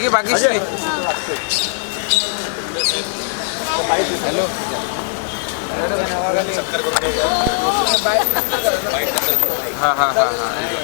की बाकीश्री हॅलो हा हा हा हा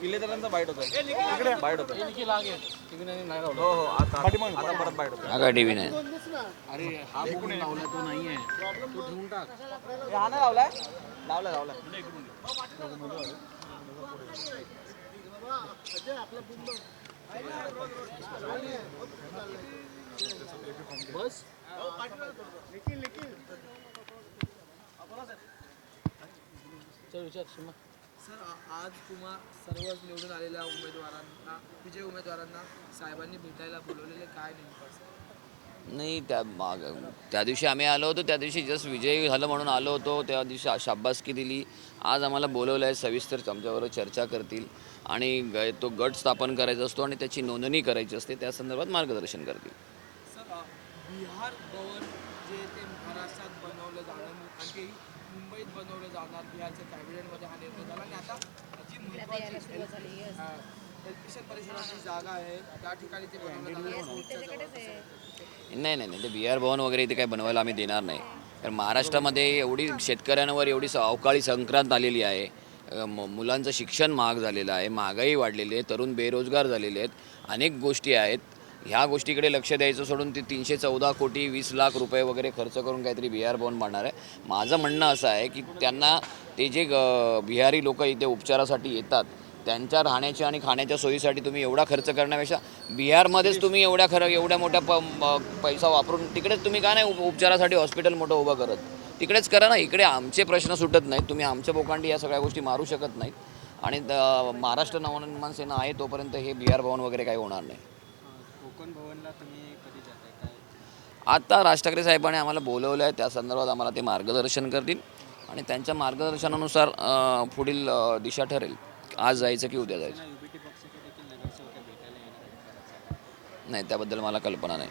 किल्लेदारांचा बाईट होता बाईट होता हो हो आता आता परत बाईट होता हा काय टी व्ही नाही हा नाही लावलाय लावलाय लावलाय सर आज तुम्हा सर्वच निवडून आलेल्या उमेदवारांना विजय उमेदवारांना साहेबांनी भेटायला बोलवलेले काय नेमकं? नाही त्या माग त्या दिवशी आम्ही आलो होतो त्या दिवशी जस्ट विजयी झालं म्हणून आलो होतो त्या दिवशी शा- शाबासकी दिली. आज आम्हाला बोलवलं आहे सविस्तर आमच्याबरोबर चर्चा करतील. आणि ग- तो गट स्थापन करायचा असतो आणि त्याची नोंदणी करायची असते त्या संदर्भात मार्गदर्शन करतील. सर बिहार भवन जे ते महाराष्ट्रात बनवलं जाणार आणि ते मुंबईत बनवलं जाणार बिहारच्या कॅबिनेटमध्ये हा निर्णय झाला. आणि आता जी महत्वाची एल्पिशन परिसराची जागा आहे. त्या ठिकाणी ते बनवलं जाणार. नाही नाही नाही. ते बी आर भवन वगैरे इथे काही बनवायला आम्ही देणार नाही. कारण महाराष्ट्रामध्ये एवढी शेतकऱ्यांवर एवढी अवकाळी संक्रांत आलेली आहे. मुलांचं शिक्षण महाग झालेलं आहे. महागाई वाढलेली आहे. तरुण बेरोजगार झालेले आहेत. अनेक गोष्टी आहेत. ह्या गोष्टीकडे लक्ष द्यायचं सोडून ते तीनशे चौदा कोटी वीस लाख रुपये वगैरे खर्च करून काहीतरी बिहार भवन बांधणार आहे. माझं म्हणणं असं आहे की त्यांना ते जे ग- बिहारी लोक इथे उपचारासाठी येतात त्यांच्या राहण्याच्या आणि खाण्याच्या सोयीसाठी तुम्ही एवढा खर्च करण्यापेक्षा बिहारमध्येच तुम्ही एवढ्या खरं एवढ्या मोठ्या प पैसा वापरून तिकडेच तुम्ही का नाही उपचारासाठी हॉस्पिटल मोठं उभं करत? तिकडेच करा ना इकडे आमचे प्रश्न सुटत नाहीत तुम्ही आमच्या बोकांडी या सगळ्या गोष्टी मारू शकत नाहीत. आणि द- महाराष्ट्र नवनिर्माण सेना आहे तोपर्यंत हे बिहार भवन वगैरे काही होणार नाही. कोकण भवनला तुम्ही कधी जाताय? काय? आता राज ठाकरे साहेबांनी आम्हाला बोलवलं आहे त्या संदर्भात आम्हाला ते मार्गदर्शन करतील आणि त्यांच्या मार्गदर्शनानुसार पुढील दिशा ठरेल. आज जायचं की उद्या जायचं? नाही त्याबद्दल मला कल्पना नाही.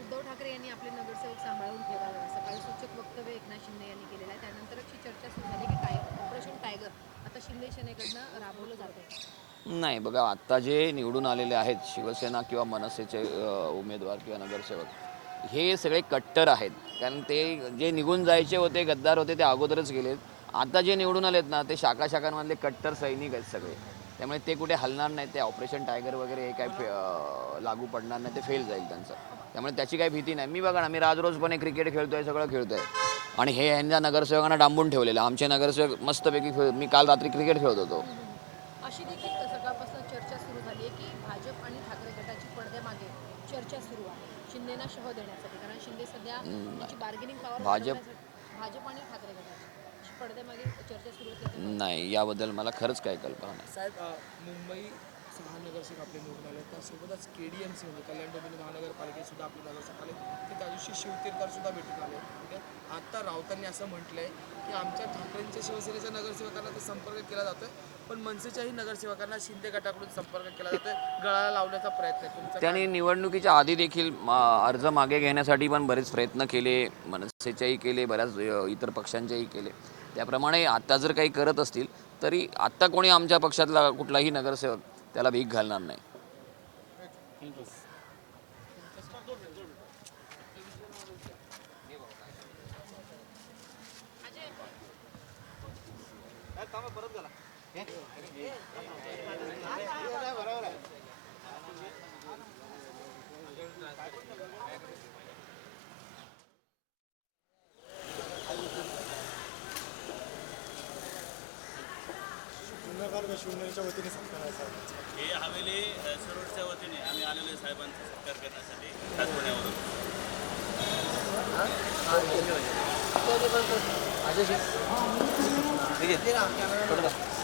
उद्धव ठाकरे यांनी आपले नगरसेवक सांभाळून ठेवावे सकाळी सूचक वक्तव्य एकनाथ शिंदे यांनी केलेलं आहे. त्यानंतर अशी चर्चा सुरू झाली की टाय ऑपरेशन टायगर आता शिंदे सेनेकडनं राबवलं जात आहे नाही बघा आत्ता जे निवडून आलेले आहेत शिवसेना किंवा मनसेचे उमेदवार किंवा नगरसेवक हे सगळे कट्टर आहेत. कारण ते जे निघून जायचे होते गद्दार होते ते अगोदरच गेलेत. आता जे निवडून आलेत ना ते शाखा शाखांमधले कट्टर सैनिक आहेत सगळे. त्यामुळे ते कुठे हलणार नाही ते ऑपरेशन टायगर वगैरे हे काय लागू पडणार नाही ते फेल जाईल त्यांचं. त्यामुळे त्याची काही भीती नाही. मी बघा ना मी राजरोजपणे क्रिकेट खेळतो आहे सगळं खेळतो आहे आणि हे यांच्या नगरसेवकांना डांबून ठेवलेलं आमचे नगरसेवक मस्तपैकी खेळ मी काल रात्री क्रिकेट खेळत होतो अशी देखील सकाळपासून चर्चा सुरू झाली आहे की भाजप आणि ठाकरे गटाची पडद्यामागे चर्चा सुरू आहे. शिंदेना शह देण्यासाठी. कारण शिंदे सध्या त्यांची बार्गेनिंग पॉवर भाजप- भाजप आणि ठाकरे गटाची. अशी पडद्यामागे चर्चा सुरू असल्याचं नाही याबद्दल मला खरंच काही कल्पना नाही. साहेब अ, मुंबई सहा नगरसेवक आपले निवडून आले त्यासोबतच के डी एम सी म्हणजे कल्याण डोंबिवली महानगरपालिकेत सुद्धा आपले नगरसेवक आले ते त्या दिवशी शिवतीर्थकर सुद्धा भेटून आले ठीक आहे आता राऊतांनी असं म्हटलंय की आमच्या ठाकरेंच्या शिवसेनेच्या नगरसेवकांना तर संपर्क केला जातोय. पण मनसेच्याही नगरसेवकांना शिंदे गटाकडून संपर्क केला जातोय. गळाला लावण्याचा प्रयत्न आहे. तुमचा त्यांनी निवडणुकीच्या आधी देखील अर्ज मागे घेण्यासाठी पण बरेच प्रयत्न केले मनसेच्याही केले बऱ्याच अ, इतर पक्षांचेही केले. त्याप्रमाणे आता जर काही करत असतील तरी आत्ता कोणी आमच्या पक्षातला कुठलाही नगरसेवक त्याला भीक घालणार नाही. हे हवेली अ, सरोडच्या वतीने आम्ही आलेलो आहे साहेबांचा सत्कार करण्यासाठी ठाकरेवरून ठीक आहे